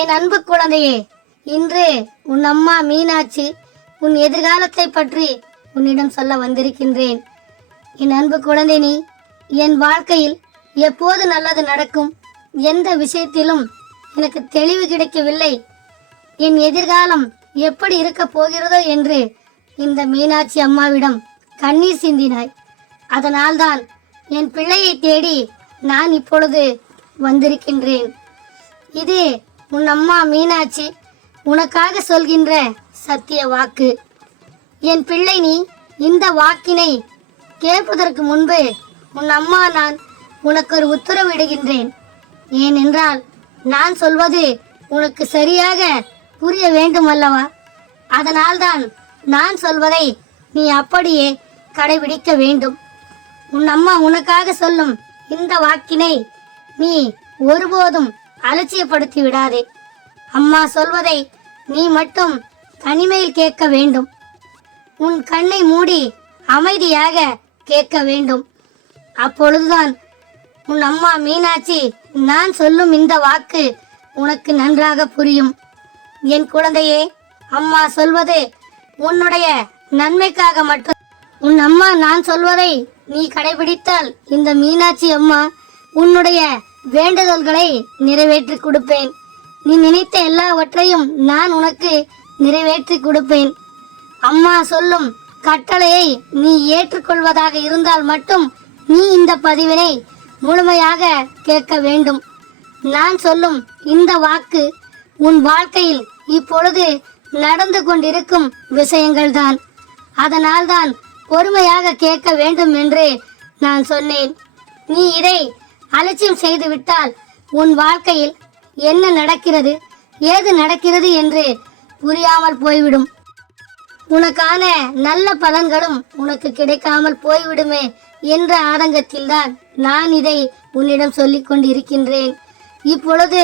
என் அன்பு குழந்தையே இன்று உன் அம்மா மீனாட்சி உன் எதிர்காலத்தை பற்றி உன்னிடம் சொல்ல வந்திருக்கின்றேன். என் அன்பு குழந்தை நீ என் வாழ்க்கையில் எப்போது நல்லது நடக்கும் எந்த விஷயத்திலும் எனக்கு தெளிவு கிடைக்கவில்லை. என் எதிர்காலம் எப்படி இருக்கப் போகிறதோ என்று இந்த மீனாட்சி அம்மாவிடம் கண்ணீர் சிந்தினாய். அதனால்தான் என் பிள்ளையை தேடி நான் இப்பொழுது வந்திருக்கின்றேன். இது உன் அம்மா மீனாட்சி உனக்காக சொல்கின்ற சத்திய வாக்கு. என் பிள்ளை நீ இந்த வாக்கினை கேட்பதற்கு முன்பு உன் அம்மா நான் உனக்கு ஒரு உத்தரவிடுகின்றேன் ஏனென்றால் நான் சொல்வது உனக்கு சரியாக புரிய வேண்டும் அல்லவா அதனால்தான் நான் சொல்வதை நீ அப்படியே கடைபிடிக்க வேண்டும். உன் அம்மா உனக்காக சொல்லும் இந்த வாக்கினை நீ ஒருபோதும் அலட்சியப்படுத்தி விடாதே. அம்மா சொல்வதை நீ மட்டும் தனிமையில் கேட்க வேண்டும். உன் கண்ணை மூடி அமைதியாக கேட்க வேண்டும். அப்பொழுதுதான் உன் அம்மா மீனாட்சி நான் சொல்லும் இந்த வாக்கு உனக்கு நன்றாக புரியும். என் குழந்தையே அம்மா சொல்வது உன்னுடைய நன்மைக்காக மட்டும். உன் அம்மா நான் சொல்வதை நீ கடைபிடித்தால் இந்த மீனாட்சி அம்மா உன்னுடைய வேண்டுதல்களை நிறைவேற்றி கொடுப்பேன். நீ நினைத்த எல்லாவற்றையும் நான் உனக்கு நிறைவேற்றி கொடுப்பேன். அம்மா சொல்லும் கட்டளையை நீ ஏற்றுக்கொள்வதாக இருந்தால் மட்டும் நீ இந்த பதிவினை முழுமையாக கேட்க வேண்டும். நான் சொல்லும் இந்த வாக்கு உன் வாழ்க்கையில் இப்பொழுது நடந்து கொண்டிருக்கும் விஷயங்கள்தான். அதனால்தான் பொறுமையாக கேட்க வேண்டும் என்று நான் சொன்னேன். நீ இதை அலட்சியம் செய்து விட்டால் உன் வாழ்க்கையில் என்ன நடக்கிறது ஏது நடக்கிறது என்று புரியாமல் போய்விடும். உனக்கான நல்ல பலன்களும் உனக்கு கிடைக்காமல் போய்விடுமே என்ற ஆதங்கத்தில்தான் நான் இதை உன்னிடம் சொல்லிக் கொண்டிருக்கின்றேன். இப்பொழுது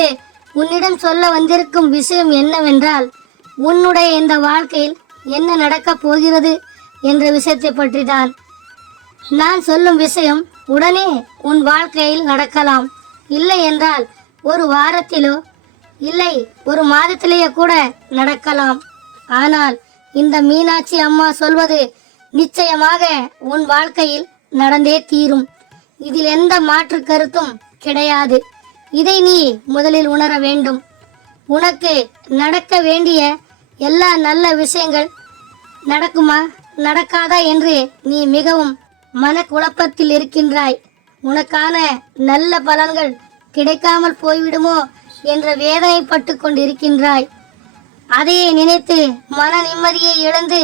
உன்னிடம் சொல்ல வந்திருக்கும் விஷயம் என்னவென்றால் உன்னுடைய இந்த வாழ்க்கையில் என்ன நடக்கப் போகிறது என்ற விஷயத்தை பற்றிதான். நான் சொல்லும் விஷயம் உடனே உன் வாழ்க்கையில் நடக்கலாம். இல்லை என்றால் ஒரு வாரத்திலோ இல்லை ஒரு மாதத்திலேயே கூட நடக்கலாம். ஆனால் இந்த மீனாட்சி அம்மா சொல்வது நிச்சயமாக உன் வாழ்க்கையில் நடந்தே தீரும். இதில் எந்த மாற்று கருத்தும் கிடையாது. இதை நீ முதலில் உணர வேண்டும். உனக்கு நடக்க வேண்டிய எல்லா நல்ல விஷயங்கள் நடக்குமா? நடக்காதா என்று நீ மிகவும் மனக்குழப்பத்தில் இருக்கின்றாய். உனக்கான நல்ல பலன்கள் கிடைக்காமல் போய்விடுமோ என்ற வேதனைப்பட்டு கொண்டிருக்கின்றாய். அதையே நினைத்து மன நிம்மதியை இழந்து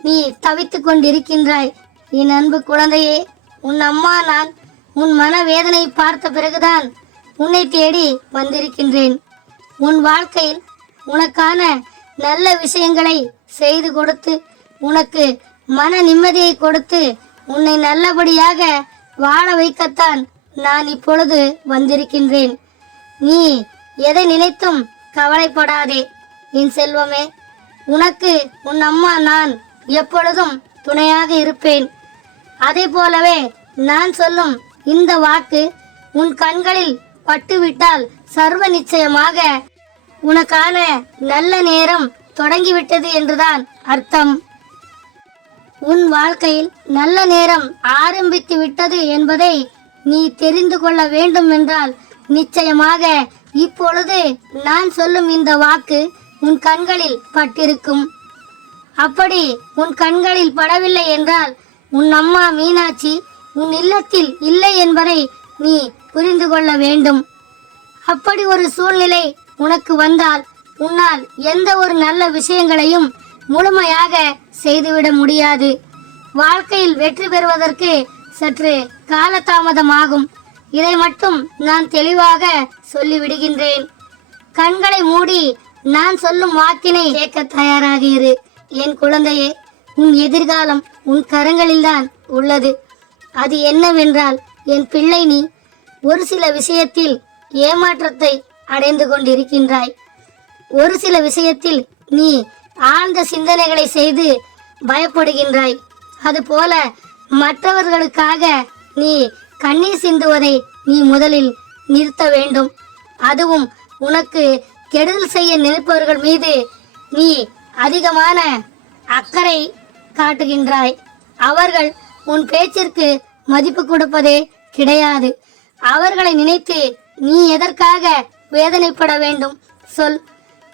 நீ தவித்துக் கொண்டிருக்கின்றாய். என் அன்பு குழந்தையே உன் அம்மா நான் உன் மனவேதனை பார்த்த பிறகுதான் உன்னை தேடி வந்திருக்கின்றேன். உன் வாழ்க்கையில் உனக்கான நல்ல விஷயங்களை செய்து கொடுத்து உனக்கு மன நிம்மதியை கொடுத்து உன்னை நல்லபடியாக வாழ வைக்கத்தான் நான் இப்பொழுது வந்திருக்கின்றேன். நீ எதை நினைத்தும் கவலைப்படாதே என் செல்வமே. உனக்கு உன் அம்மா நான் எப்பொழுதும் துணையாக இருப்பேன். அதே போலவே நான் சொல்லும் இந்த வாக்கு உன் கண்களில் பட்டுவிட்டால் சர்வ நிச்சயமாக உனக்கான நல்ல நேரம் தொடங்கிவிட்டது என்றுதான் அர்த்தம். உன் வாழ்க்கையில் நல்ல நேரம் ஆரம்பித்து விட்டது என்பதை நீ தெரிந்து கொள்ள வேண்டும் என்றால் நிச்சயமாக இப்பொழுது நான் சொல்லும் இந்த வாக்கு உன் கண்களில் பட்டிருக்கும். அப்படி உன் கண்களில் படவில்லை என்றால் உன் அம்மா மீனாட்சி உன் இல்லத்தில் இல்லை என்பதை நீ புரிந்து கொள்ள வேண்டும். அப்படி ஒரு சூழ்நிலை உனக்கு வந்தால் உன்னால் எந்த ஒரு நல்ல விஷயங்களையும் முழுமையாக செய்துவிட முடியாது. வாழ்க்கையில் வெற்றி பெறுவதற்கு சற்று காலதாமதமாகும். இதை மட்டும் நான் தெளிவாக சொல்லிவிடுகின்றேன். கண்களை மூடி நான் சொல்லும் வாக்கினை கேட்க தயாராக இரு என் குழந்தையே. உன் எதிர்காலம் உன் கரங்களில்தான் உள்ளது. அது என்னவென்றால் என் பிள்ளை நீ ஒரு சில விஷயத்தில் ஏமாற்றத்தை அடைந்து கொண்டிருக்கின்றாய். ஒரு சில விஷயத்தில் நீ ஆழ்ந்த சிந்தனைகளை செய்து பயப்படுகின்றாய். அதுபோல மற்றவர்களுக்காக நீ கண்ணீர் சிந்துவதை நீ முதலில் நிறுத்த வேண்டும். அதுவும் உனக்கு கெடுதல் செய்ய நினைப்பவர்கள் மீது நீ அதிகமான அக்கறை காட்டுகின்றாய். அவர்கள் உன் பேச்சிற்கு மதிப்பு கொடுப்பதே கிடையாது. அவர்களை நினைத்து நீ எதற்காக வேதனைப்பட வேண்டும்? சொல்.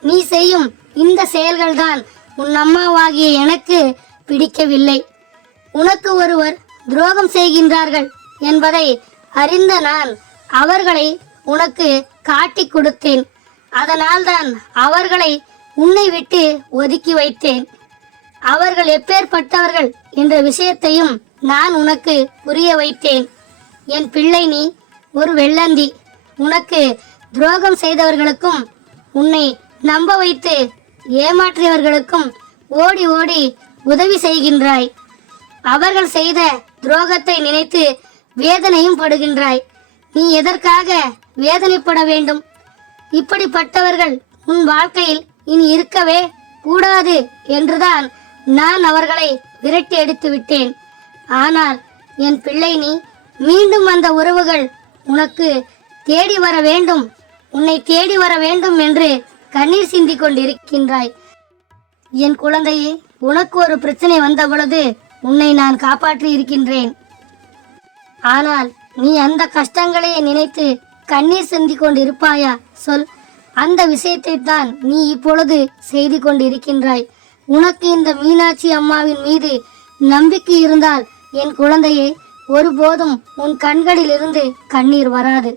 நீ செய்யும் இந்த செயல்கள்தான் உன் அம்மாவாகிய எனக்கு பிடிக்கவில்லை. உனக்கு ஒருவர் துரோகம் செய்கின்றார்கள் என்பதை அறிந்த நான் அவர்களை உனக்கு காட்டி கொடுத்தேன். அதனால்தான் அவர்களை உன்னை விட்டு ஒதுக்கி வைத்தேன். அவர்கள் எப்பேற்பட்டவர்கள் என்ற விஷயத்தையும் நான் உனக்கு புரிய வைத்தேன். என் பிள்ளை நீ ஒரு வெள்ளந்தி. உனக்கு துரோகம் செய்தவர்களுக்கும் உன்னை நம்ப வைத்து ஏமாற்றியவர்களுக்கும் ஓடி ஓடி உதவி செய்கின்றாய். அவர்கள் செய்த துரோகத்தை நினைத்து வேதனையும் படுகின்றாய். நீ எதற்காக வேதனைப்பட வேண்டும்? இப்படிப்பட்டவர்கள் உன் வாழ்க்கையில் இனி இருக்கவே கூடாது என்றுதான் நான் அவர்களை விரட்டி எடுத்து விட்டேன். ஆனால் என் பிள்ளை நீ மீண்டும் அந்த உறவுகள் உனக்கு தேடி வர வேண்டும். உன்னை தேடி வர வேண்டும் என்று கண்ணீர் சிந்தி கொண்டிருக்கின்றாய். என் குழந்தையே உனக்கு ஒரு பிரச்சனை வந்த பொழுது உன்னை நான் காப்பாற்றி இருக்கின்றேன். ஆனால் நீ அந்த கஷ்டங்களையே நினைத்து கண்ணீர் சிந்திக் கொண்டிருப்பாயா? சொல். அந்த விஷயத்தை தான் நீ இப்பொழுது செய்து கொண்டிருக்கின்றாய். உனக்கு இந்த மீனாட்சி அம்மாவின் மீது நம்பிக்கை இருந்தால் என் குழந்தையே ஒருபோதும் உன் கண்களில் இருந்து கண்ணீர் வராது.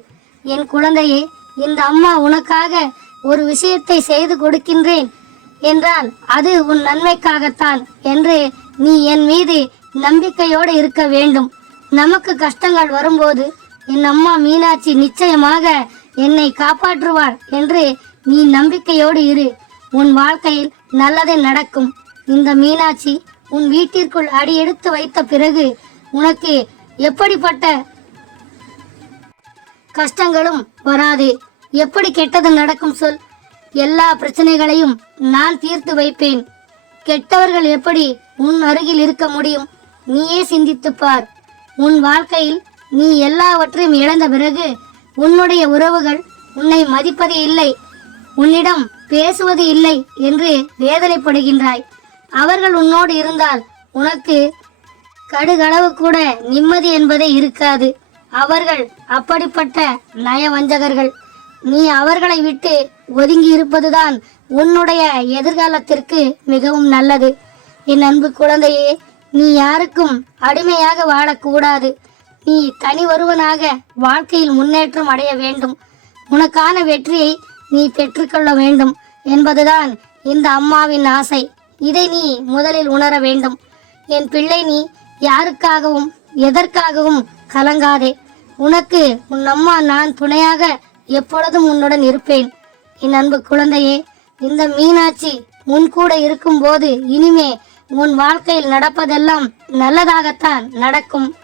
என் குழந்தையே இந்த அம்மா உனக்காக ஒரு விஷயத்தை செய்து கொடுக்கின்றேன் என்றால் அது உன் நன்மைக்காகத்தான் என்று நீ என் மீது நம்பிக்கையோடு இருக்க வேண்டும். நமக்கு கஷ்டங்கள் வரும்போது என் அம்மா மீனாட்சி நிச்சயமாக என்னை காப்பாற்றுவார் என்று நீ நம்பிக்கையோடு இரு. உன் வாழ்க்கையில் நல்லதே நடக்கும். இந்த மீனாட்சி உன் வீட்டிற்குள் அடியெடுத்து வைத்த பிறகு உனக்கு எப்படிப்பட்ட கஷ்டங்களும் வராது. எப்படி கெட்டது நடக்கும் சொல். எல்லா பிரச்சனைகளையும் நான் தீர்த்து வைப்பேன். கெட்டவர்கள் எப்படி உன் அருகில் இருக்க முடியும்? நீயே சிந்தித்துப் பார். உன் வாழ்க்கையில் நீ எல்லாவற்றையும் இழந்த பிறகு உன்னுடைய உறவுகள் உன்னை மதிப்பது இல்லை. உன்னிடம் பேசுவது இல்லை என்று வேதனைப்படுகின்றாய். அவர்கள் உன்னோடு இருந்தால் உனக்கு கடுகளவு கூட நிம்மதி என்பதே இருக்காது. அவர்கள் அப்படிப்பட்ட நயவஞ்சகர்கள். நீ அவர்களை விட்டு ஒதுங்கி இருப்பதுதான் உன்னுடைய எதிர்காலத்திற்கு மிகவும் நல்லது. என் அன்பு குழந்தையே நீ யாருக்கும் அடிமையாக வாழக்கூடாது. நீ தனி ஒருவனாக வாழ்க்கையில் முன்னேற்றம் அடைய வேண்டும். உனக்கான வெற்றியை நீ பெற்றுக்கொள்ள வேண்டும் என்பதுதான் இந்த அம்மாவின் ஆசை. இதை நீ முதலில் உணர வேண்டும். என் பிள்ளை நீ யாருக்காகவும் எதற்காகவும் கலங்காதே. உனக்கு உன் அம்மா நான் துணையாக எப்பொழுதும் உன்னுடன் இருப்பேன். என் அன்பு குழந்தையே இந்த மீனாட்சி உன் கூட இருக்கும்போது இனிமே உன் வாழ்க்கையில் நடப்பதெல்லாம் நல்லதாகத்தான் நடக்கும்.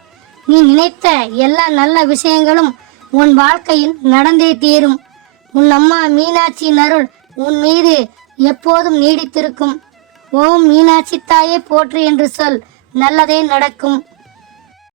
நீ நினைத்த எல்லா நல்ல விஷயங்களும் உன் வாழ்க்கையில் நடந்தே தீரும். உன் அம்மா மீனாட்சியின் அருள் உன் மீது எப்போதும் நீடித்திருக்கும். ஓம் மீனாட்சி தாயே போற்று என்று சொல் நல்லதே நடக்கும்.